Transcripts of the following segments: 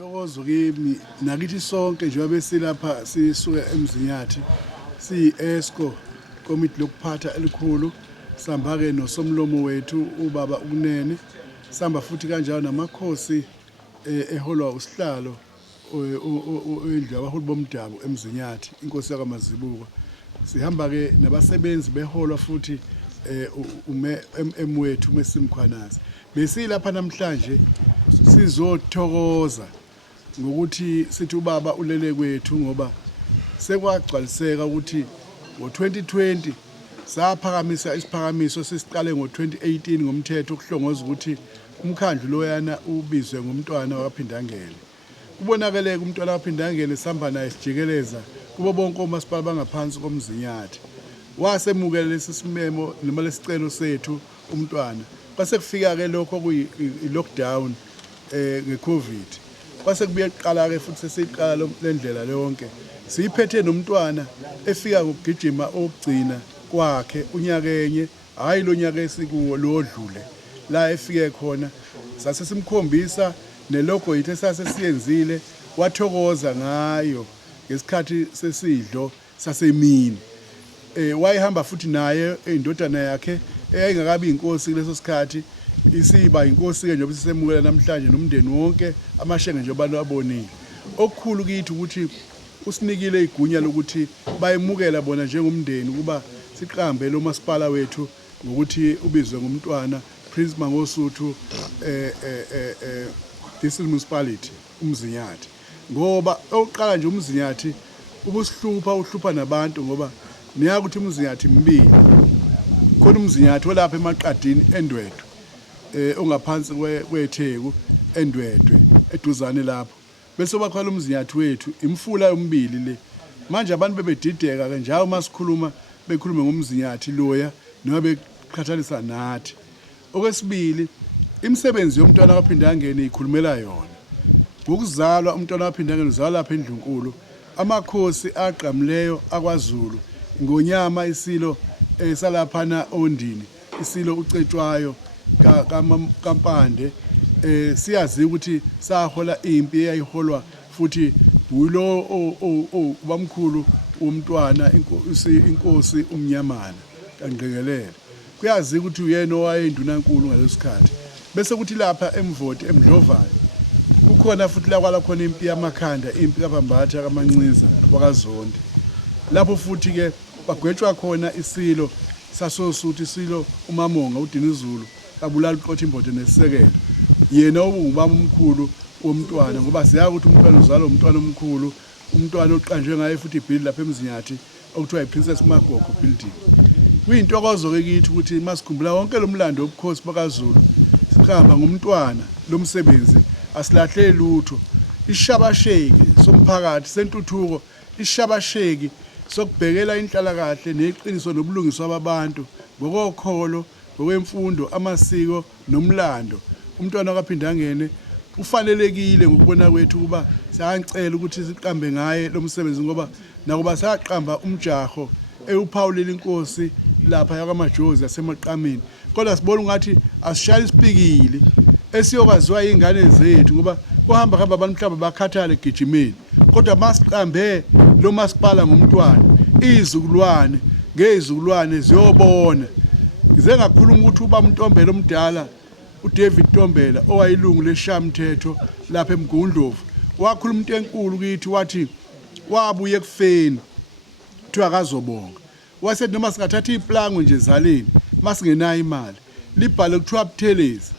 Intokozo kimi nakithi sonke njengoba silapha sisuke eMzinyathi siyi-ESCO komiti lokuphatha elikhulu sihamba ke nosomlomo wethu ubaba ukunene sihamba futhi kanjalo namakhosi eholwa usihlalo oyindlu yabaholi bomdabu eMzinyathi inkosi yakwaMazibuko sihamba ke nabasebenzi beholwa futhi wethu uMesimkhwanazi besilapha namhlanje sizothokoza ngokuthi sithi ubaba ulele kwethu ngoba sekwagcwaliseka ukuthi ngo2020 saphakamisa isiphakamiso sesiqale ngo2018 ngomthetho okuhlongoza ukuthi umkhandlu loyana ubizwe ngumntwana wakwaPhindangele kubonakele umntwana wakwaPhindangele sihamba naye sijikeleza kubo bonke omasipala bangaphansi komzinyathi wasemukela lesi simemo noma lesicelo sethu umntwana kwase kufika ke lokho kuyi lockdown ngeCovid kwase kubuye iqala ke futhi sesiqala lendlela lonke siyiphethe nomntwana efika ukugijima okugcina kwakhe unyakenye hayi lo nyaka esikuwo lodlule la efike khona sase simkhombisa nelogo yithe sase siyenzile wathokoza ngayo ngesikhathi sesidlo sasemini wayihamba futhi naye indodana yakhe eyayingakabi inkosi kuleso sikhathi isiba inkosi ke njengoba sisemukela namhlanje nomndeni wonke amashenge nje abantu abonile okukhulu kithi ukuthi usinikile igunya lokuthi bayemukela bona njengomndeni kuba siqambe lo masipala wethu ngokuthi ubizwe ngumntwana Prince Mangosuthu District Municipality umzinyathi ngoba oqala nje umzinyathi uhlupha nabantu ngoba niyakuthi ukuthi umzinyathi mbili khona umzinyathi olapha emaqadini eNdwedwe ongaphansi kweTheku eNdwedwe eduzane lapho bese bakhona umzinyathi wethu imfula yombili le manje abantu bebedideka ke njalo masikhuluma bekhulume ngomzinyathi loya noma beqhathanisa nathi okwesibili imisebenzi yomntwana waPhindangene ikhulumela yona ukuzalwa umntwana waPhindangene uzalwa lapha eNdlunkulu amakhosi aqhamleyo akwaZulu ngonyama isilo salaphana ondini isilo ucetshwayo kaMpande siyazi ukuthi sahola impi eyayiholwa futhi ulo bamkhulu umntwana inkosi umnyamana kaNgqengelele kuyazi ukuthi uyena owayendunankulu ngalesikhathi bese kuthi lapha eMvoti eMdlovayo kukhona futhi la kwala khona impi yamakhanda impi kaBhambatha kaManxiza wakaZonde lapho futhi ke bagwetshwa khona isilo sasosuthi isilo uMamonga uDinizulu abulala uQotha Imbode nesisekelo yena ubaba omkhulu womntwana ngoba siyazi ukuthi umntwana uzalwa umntwana omkhulu umntwana oqanjwe ngaye futhi ibhili lapha eMzinyathi okuthiwa iPrincess Magogo building kuyintokozo ke kithi ukuthi masikhumbula wonke lo mlando obukhosi bakaZulu siqhamba ngumntwana lo msebenzi asilahle lutho ishabasheki somphakathi sentuthuko ishabasheki sokubhekela inhlala kahle neqiniso nobulungiswa babantu ngokokholo ngokwemfundo amasiko nomlando umntwana kaPhindangene ufanelekile ngokubona kwethu kuba siyacela ukuthi siqambe ngaye lo msebenzi ngoba nakuba sayaqamba umjaho ewuphawulela inkosi lapha yakwaMajozi yasemaqameni kodwa sibona ngathi asishaya isipikili esiyokwaziwa ingane zethu ngoba kuhamba abantu mhlawumbe bakhathale egijimeni kodwa masiqambe lo masipala ngumntwana izizukulwane ngezizukulwane ziyobona ngize ngakhuluma ukuthi uba uMntombela omdala uDavid Ntombela owayilungu leshamthetho lapha eMgundlovu wakhuluma into enkulu kithi wathi wabuye ekufeni kuthiwa akazobonga wasethi noma singathatha iplango nje ezaleni masingenayo imali libhale kuthiwa Buthelezi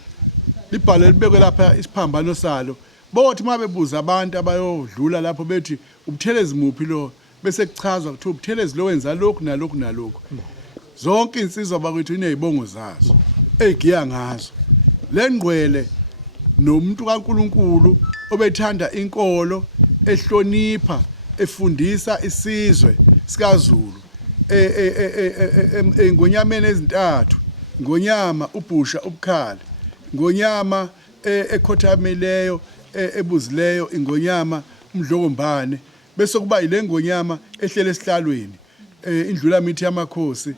libhale libekwe lapha isiphambano salo bothi mabebuza abantu abayodlula lapho bethi uButhelezi muphi lo bese kuchazwa kuthiwa uButhelezi lo wenza lokhu nalokhu nalokhu zonke insizwa bakwethu inezibongo zazo egiya ngazo lengqwele nomuntu kaNkuluNkulu obethanda inkolo ehlonipha efundisa isizwe sikaZulu ngonyameni ezintathu ngonyama ubhusha ubukhala ngonyama ekhothameleyo ebuzileyo ingonyama umdlokombane bese kuba ilengonyama ehlele esihlalweni indlula mithi yamakhosi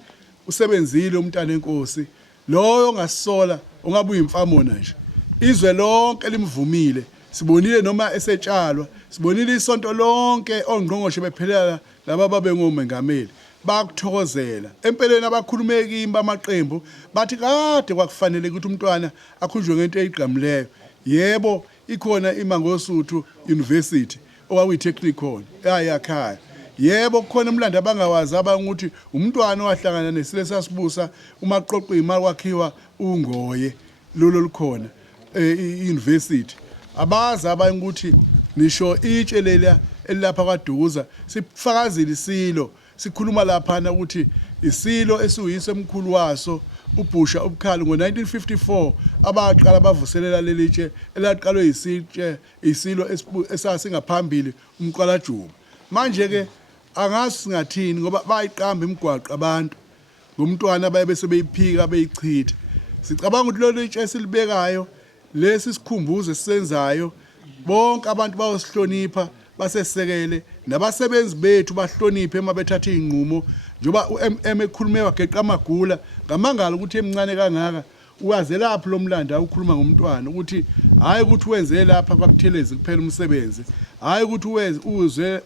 usebenzile umntana enkosi loyo ngasisola ungabuya imfamona nje izwe lonke limvumile sibonile noma esetshalwa, sibonile isonto lonke ongqongqoshe bephelela laba babe ngomengameli bakuthokozela. Empeleni abakhulume kimi bamaqembu bathi kade kwakufanele ukuthi umntwana akhunjwe ngento eyigqamileyo. Yebo, ikhona iMangosuthu University okuyitechnical eyakhaya. Yebo, kukhona umlando abangawazi abangukuthi umntwana owahlangana nesile sasibusa umaqoqo imali kwakhiwa uNgoye lolo likhona iuniversity. Abazi abanye ukuthi nisho itshe lela elapha kwaDukuza sifakazile isilo, sikhuluma lapha ukuthi isilo esuyise emkhulu waso uBhusha uBukhali ngo1954 abaqala bavuselela lelitshe elaqalwe isilo esasingaphambili umqalajuba. Manje ke angazi singathini ngoba bayiqamba imigwaqo abantu ngomntwana baye bese beyiphika beyichitha. Sicabanga ukuthi lolu litshe esilibekayo lesi sikhumbuzo esisenzayo bonke abantu bayosihlonipha basesekele nabasebenzi bethu bahloniphe uma bethatha izinqumo njoba uMM ekhulume wageqa amagula ngamangala ukuthi emncane kangaka uyaze lapho lo mlando awukhuluma ngomntwana ukuthi hayi ukuthi wenze lapha kwakuthelezi kuphela umsebenzi, hayi ukuthi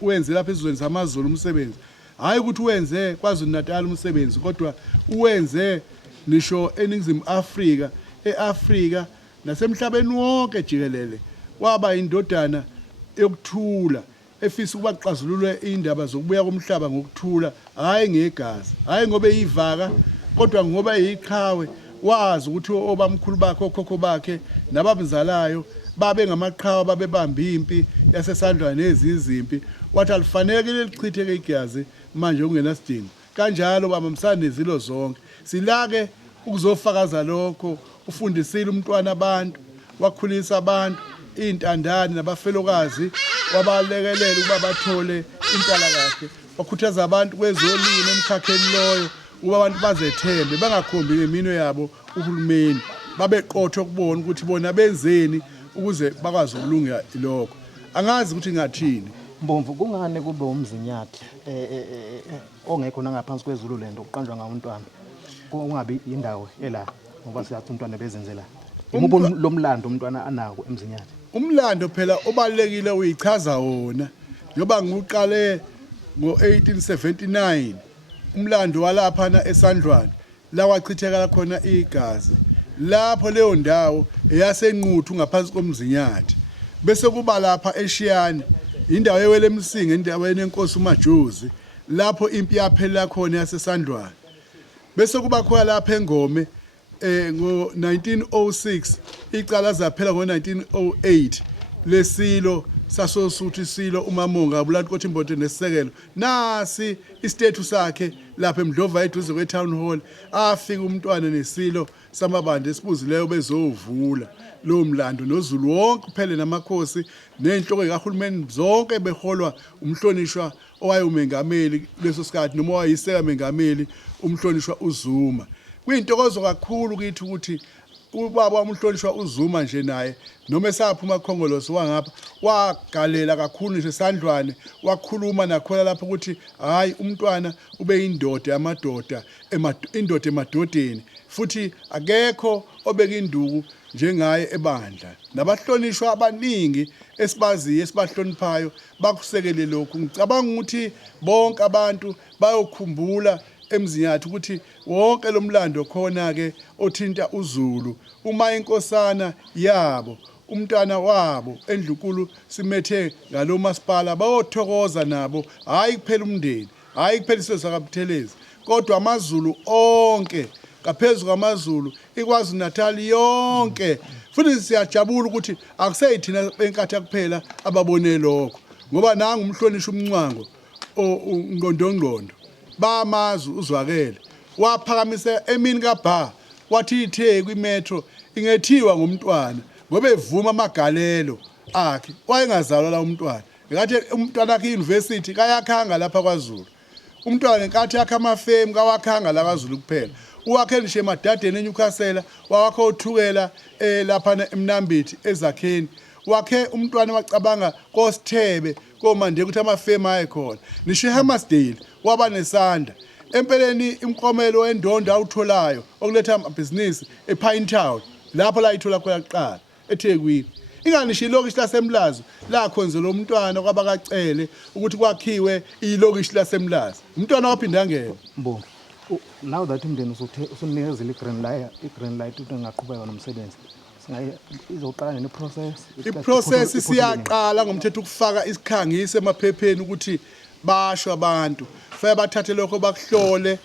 wenze lapha ezizweni zamaZulu umsebenzi, hayi ukuthi wenze kwaZulu Natal umsebenzi, kodwa uwenze nisho eNingizimu Afrika, eAfrika nasemhlabeni wonke jikelele. Waba indodana yokuthula efisa ukuba kuxazululwe indaba zokubuya komhlaba ngokuthula, hayi ngegazi, hayi ngoba eyivaka kodwa ngoba eyiqhawe. Wazi ukuthi obamkhulu bakhe okhokho bakhe nababizalayo babe ngamaqhawe babebamba impi yasesandla nezizimpi, wathi alifanele lichitheke igazi manje okungenasidingo. Kanjalo bamamsana nezilo zonke silake ukuzofakaza lokho. Ufundisile umntwana abantu, wakhulisa abantu, intandane nabafelokazi, wabalekelela ukuba bathole inhlalakahle, wakhuthaza abantu kwezolimo emkhakheni loyo ukuba abantu bazethembe bangakhombi ngemino yabo uhulumeni, babeqotho ukubona ukuthi bona benzeni ukuze bakwazi ukulunga lokho. Angazi ukuthi ngathini. Mbomvu, kungane kube umzinyathi ongekho nangaphansi kwezululand ukuqanjwa ngabantwana kungabi indawo ela ngoba siyathi umntwana bezenzela umubo lomlando umntwana anako emzinyathi? Umlando phela obalekile uyichaza wona ngoba ngiqale ngo1879 umlando walapha eSandlwane la wachithekala khona igazi. Lapho leyo ndawo eyasenquthu ngaphansi komzinyathi, bese kuba lapha eShiyane indawo ewele emsinga endaweni enkosi uMajozi lapho impi yaphela khona yaseSandlwane. Bese kuba khona lapha eNgome ngo1906 icala zaphela ngo1908 lesilo sasosuthu isilo uMamonga Bulati Kothimbote nesisekelo nasi istatue sakhe lapha eMdlova eduze kweTown Hall. Afika umntwana nesilo samabandla esibuzileyo bezovula lo mlando noZulu wonke kuphele namakhosi nenhloko kahulumeni zonke beholwa umhlonishwa owayeumengameli leso sikhathi noma wayiseka mengameli umhlonishwa uZuma. Kuyintokozo kakhulu kithi ukuthi ubaba umhlonishwa uZuma nje naye noma esaphuma ekhongolose wangapha wagalela kakhulu nje eSandlwane, wakhuluma nakhona lapho ukuthi hayi umntwana ube indoda yamadoda indoda emadodeni futhi akekho obeka induku njengaye ebandla. Nabahlonishwa abaningi esibaziyo esibahloniphayo bakusekele lokhu. Ngicabanga ukuthi bonke abantu bayokhumbula emzinyathi ukuthi wonke lo mlando khona ke othinta uZulu. Uma inkosana yabo umntwana wabo eNdlunkulu simethe ngalo masipala bayothokoza nabo, hayi kuphela umndeni, hayi kuphela isizwe sakaButhelezi, kodwa amaZulu onke ngaphezulu kwamaZulu iKwaZulu Natal yonke. Futhi siyajabula ukuthi akuseyithina benkathi kuphela ababone lokho ngoba nanga umhlonishwa umncwango ongqondongqondo bamazwi uzwakele waphakamisa emini kaBha wathi ithe kwimetro ingethiwa ngomntwana ngoba evuma amagalelo akhe. Wayengazalwa la umntwana ngathi umntwana akhe university kayakhanga lapha kwaZulu. Umntwana ngenkathi yakhe amafemu kawakhanga la kwaZulu kuphela. Uwakhe nje emadadeni eNyukhasela, wakhe othukela lapha eMnambithi ezakheni. Wakhe umntwana wacabanga koSithebe komande ukuthi amafemu ayekhona. Nisho eHammersdale waba nesandla. Empeleni imkomelo endondo awutholayo okuletha amabhizinisi ePine Town lapho la ithola khona kuqala eThekwini. inganisho ilokishi laseMlazi la khonzela umntwana kwabakacele ukuthi kwakhiwe ilokishi laseMlazi umntwana waphinde angene Mbongi now that umndeni usunikezile i-green light ukuthi ngaqhubeka nomsebenzi izoqala i-process siyaqala ngomthetho ukufaka isikhangisi emaphepheni ukuthi basho abantu faya bathathe lokho bakuhlole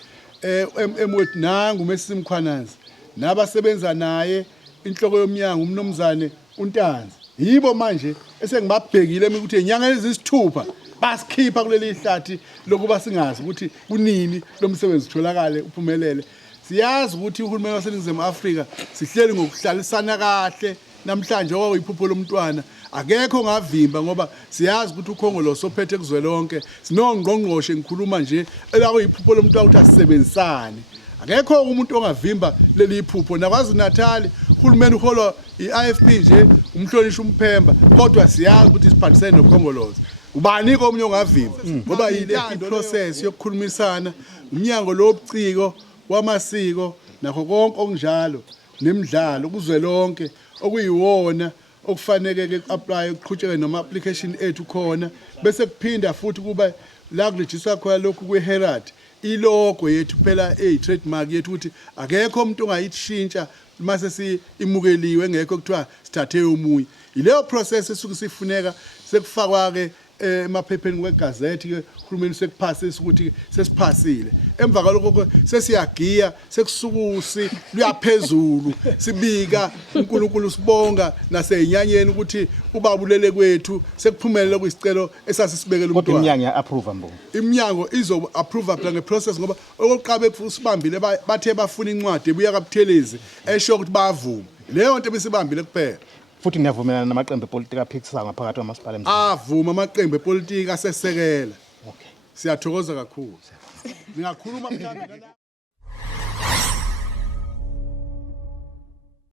emwethu nangu Messi Mkhwanazi nabasebenza naye inhloko yomnyango umnomzane uNtanzi yibo manje esengibabhekile ukuthi inyanga ezisithupha basikhipha kuleli hlathi lokuba singazi ukuthi kunini lo msebenzi utholakale uphumelele siyazi ukuthi uhulumeni waseNingizimu Afrika sihleli ngokuhlalisana kahle namhlanje owayiphupho lomntwana akekho ngavimba ngoba siyazi ukuthi ukhongolo sophethe kuzwelonke sinongqongqoshe ngikhuluma nje elakuyiphupho lomntwana ukuthi asebenzisane akekho umuntu ongavimba leli iphupho nakwazi Natal uhulumeni uholwa iIFP nje umhlonishwa umphemba kodwa siyazi ukuthi siphathisene nokhongolozi ubani komnye ongavimba ngoba yile process yokukhulumisana umnyango lobuciko wamasiko nakho konke okunjalo nemidlalo kuzwelonke okuyiwona okufanele ke apply ukuqhutsheke noma application ethu khona bese kuphinda futhi kuba la kurejiswa khona lokhu kweHerald ilogo yethu phela trademark yethu ukuthi akekho umuntu ongayishintsha mase siimukeliwe ngekho kuthiwa sithathe omunye ileyo process esuke sifuneka sekufakwa ke emaphepheni kwegazethi ke uhulumeni sekuphasisa ukuthi sesiphasile emva kalokho sesiyagiya sekusukusi luyaphezulu sibika uNkulunkulu sibonga naseyinyanyeni ukuthi ubabulele kwethu sekuphumelele kwisicelo esasisibekela umntwana kodwa iminyango ya-approve Mbongi iminyango izo-approve phela ngeprocess ngoba okokuqala besibambile bathe bafuna incwadi ebuya kaButhelezi esho ukuthi bayavuma leyo nto besibambile kuphela futhi niyavumelana namaqembu epolitiki aphikisana ngaphakathi kwamasipala avuma amaqembu epolitiki asesekela okay siyathokoza kakhulu ningakhuluma mhlawumbe